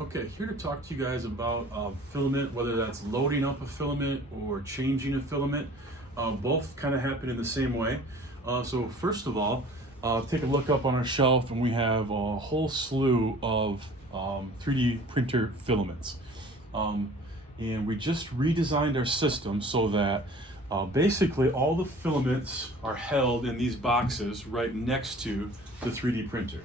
Okay, here to talk to you guys about filament, whether that's loading up a filament or changing a filament. Both kind of happen in the same way. So first of all, take a look up on our shelf and we have a whole slew of 3D printer filaments. And we just redesigned our system so that basically all the filaments are held in these boxes right next to the 3D printer.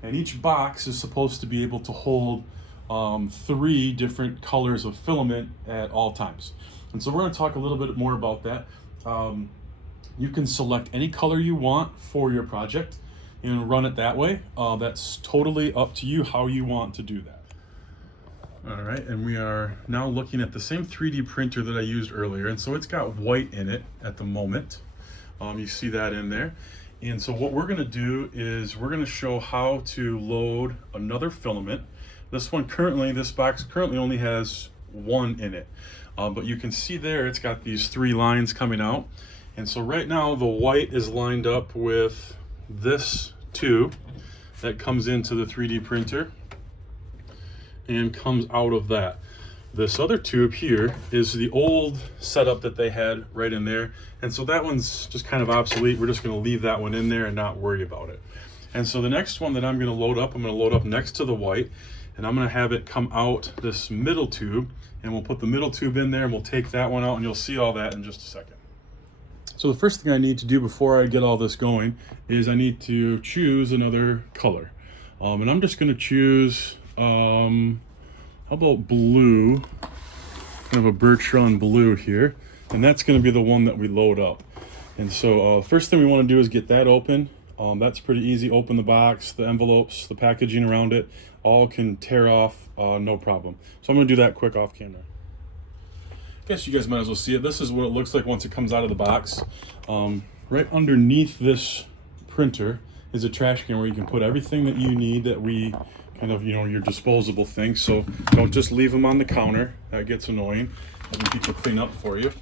And each box is supposed to be able to hold 3 different colors of filament at all times. And so we're going to talk a little bit more about that. You can select any color you want for your project and run it that way. That's totally up to you how you want to do that. All right, and we are now looking at the same 3D printer that I used earlier, and so it's got white in it at the moment. You see that in there. And so what we're going to do is we're going to show how to load another filament. This box currently only has 1 in it, but you can see there it's got these 3 lines coming out. And so right now the white is lined up with this tube that comes into the 3D printer and comes out of that. This other tube here is the old setup that they had right in there. And so that one's just kind of obsolete. We're just going to leave that one in there and not worry about it. And so the next one that I'm going to load up next to the white, and I'm going to have it come out this middle tube, and we'll put the middle tube in there and we'll take that one out, and you'll see all that in just a second. So the first thing I need to do before I get all this going is I need to choose another color. And I'm just going to choose, how about blue, kind of a birch run blue here. And that's going to be the one that we load up. And so first thing we want to do is get that open. That's pretty easy. Open the box, the envelopes, the packaging around it, all can tear off, no problem. So I'm going to do that quick off camera. I guess you guys might as well see it. This is what it looks like once it comes out of the box. Right underneath this printer is a trash can where you can put everything that you need that we kind of, your disposable things. So don't just leave them on the counter. That gets annoying. Having people clean up for you.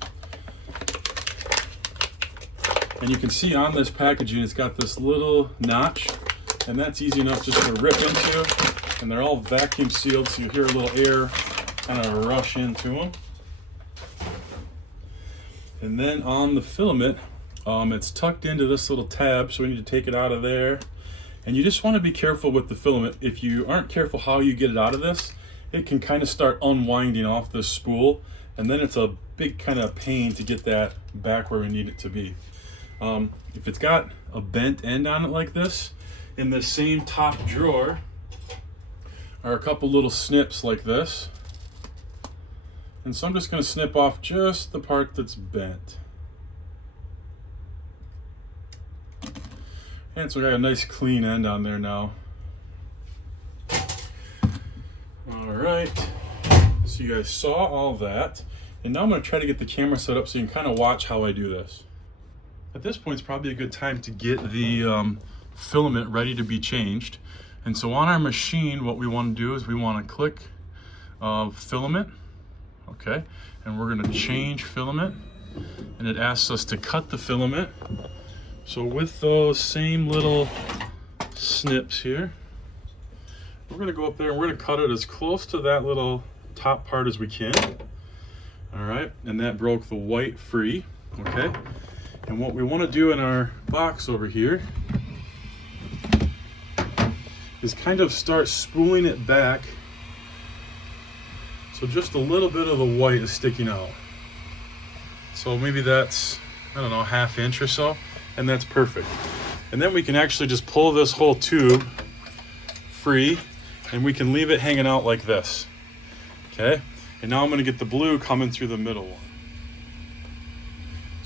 And you can see on this packaging, it's got this little notch, and that's easy enough just to rip into. And they're all vacuum sealed, so you hear a little air kind of rush into them. And then on the filament, it's tucked into this little tab, so we need to take it out of there. And you just want to be careful with the filament. If you aren't careful how you get it out of this, it can kind of start unwinding off this spool, and then it's a big kind of pain to get that back where we need it to be. If it's got a bent end on it like this, in the same top drawer are a couple little snips like this. And so I'm just going to snip off just the part that's bent. And so we got a nice clean end on there now. All right, so you guys saw all that. And now I'm going to try to get the camera set up so you can kind of watch how I do this. At this point, it's probably a good time to get the filament ready to be changed. And so on our machine, what we want to do is we want to click filament, okay? And we're going to change filament, and it asks us to cut the filament. So with those same little snips here, we're going to go up there and we're going to cut it as close to that little top part as we can. All right, and that broke the white free, okay? And what we want to do in our box over here is kind of start spooling it back so just a little bit of the white is sticking out. So maybe that's, I don't know, 1/2 inch or so, and that's perfect. And then we can actually just pull this whole tube free, and we can leave it hanging out like this, okay? And now I'm going to get the blue coming through the middle one.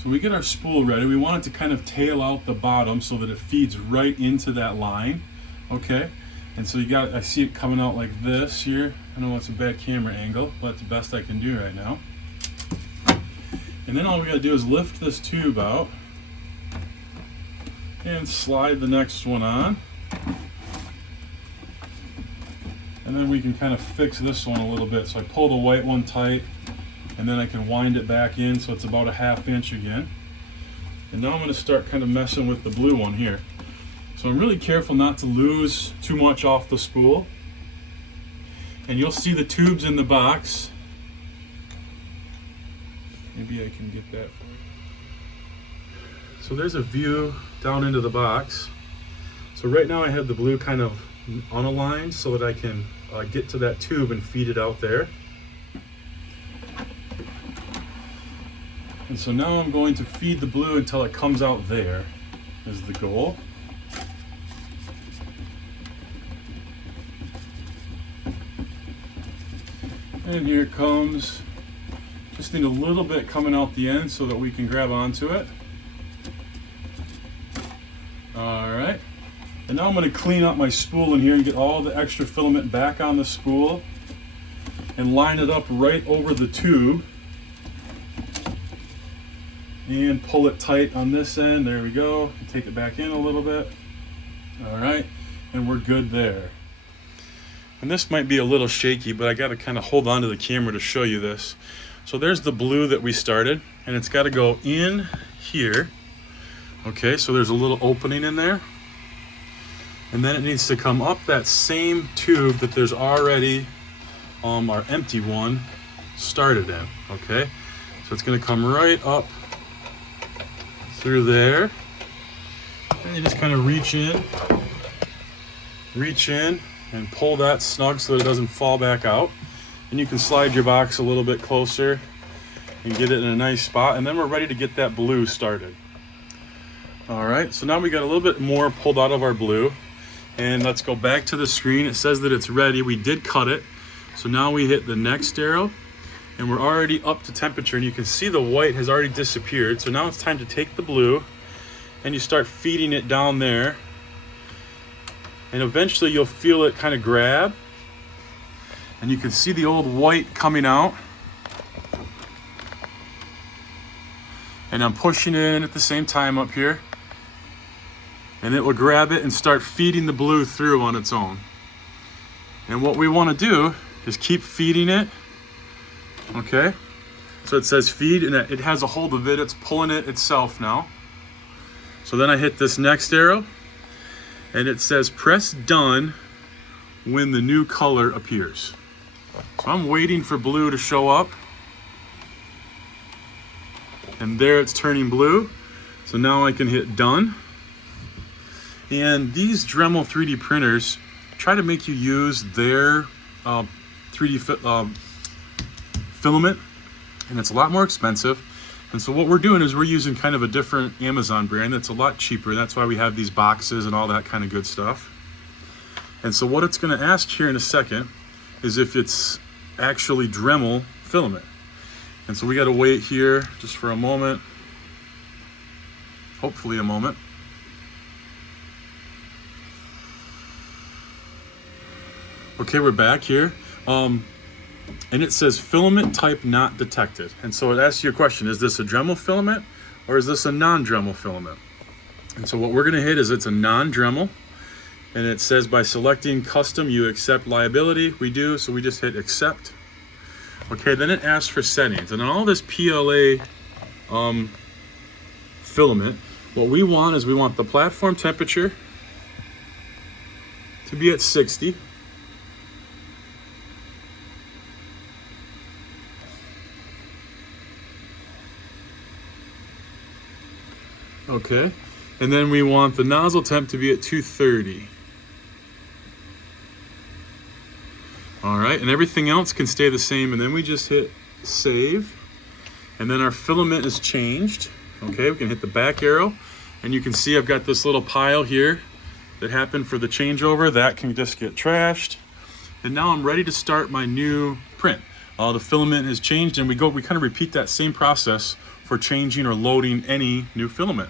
So we get our spool ready. We want it to kind of tail out the bottom so that it feeds right into that line, okay? And so I see it coming out like this here. I know it's a bad camera angle, but that's the best I can do right now. And then all we gotta do is lift this tube out and slide the next one on. And then we can kind of fix this one a little bit. So I pull the white one tight, and then I can wind it back in so it's about 1/2 inch again. And now I'm going to start kind of messing with the blue one here. So I'm really careful not to lose too much off the spool. and you'll see the tubes in the box. Maybe I can get that for you. So there's a view down into the box. So right now I have the blue kind of unaligned so that I can get to that tube and feed it out there. And so now I'm going to feed the blue until it comes out there, is the goal. And here it comes. Just need a little bit coming out the end so that we can grab onto it. All right. And now I'm going to clean up my spool in here and get all the extra filament back on the spool and line it up right over the tube. And pull it tight on this end. There we go. Take it back in a little bit. All right. And we're good there. And this might be a little shaky, but I got to kind of hold on to the camera to show you this. So there's the blue that we started, and it's got to go in here. Okay, so there's a little opening in there. And then it needs to come up that same tube that there's already our empty one started in. Okay, so it's going to come right up through there. And you just kind of reach in and pull that snug so that it doesn't fall back out. And you can slide your box a little bit closer and get it in a nice spot. And then we're ready to get that blue started. All right, so now we got a little bit more pulled out of our blue. And let's go back to the screen. It says that it's ready. We did cut it. So now we hit the next arrow and we're already up to temperature, and you can see the white has already disappeared. So now it's time to take the blue and you start feeding it down there. And eventually you'll feel it kind of grab. And you can see the old white coming out. And I'm pushing it in at the same time up here. And it will grab it and start feeding the blue through on its own. And what we want to do is keep feeding it. Okay? So it says feed, and it has a hold of it. It's pulling it itself now. So then I hit this next arrow. And it says press done when the new color appears. So I'm waiting for blue to show up. And there it's turning blue. So now I can hit done. And these Dremel 3D printers try to make you use their 3D filament, and it's a lot more expensive. And so what we're doing is we're using kind of a different Amazon brand that's a lot cheaper. That's why we have these boxes and all that kind of good stuff. And so what it's going to ask here in a second is if it's actually Dremel filament. And so we got to wait here just for a moment, hopefully a moment. Okay, we're back here. And it says filament type not detected. And so it asks you a question, is this a Dremel filament or is this a non-Dremel filament? And so what we're going to hit is it's a non-Dremel. And it says by selecting custom, you accept liability. We do, so we just hit accept. Okay, then it asks for settings. And on all this PLA filament, what we want is we want the platform temperature to be at 60. Okay, and then we want the nozzle temp to be at 230. All right, and everything else can stay the same, and then we just hit save, and then our filament is changed. Okay, we can hit the back arrow, and you can see I've got this little pile here that happened for the changeover. That can just get trashed. And now I'm ready to start my new print. The filament has changed, and we kind of repeat that same process for changing or loading any new filament.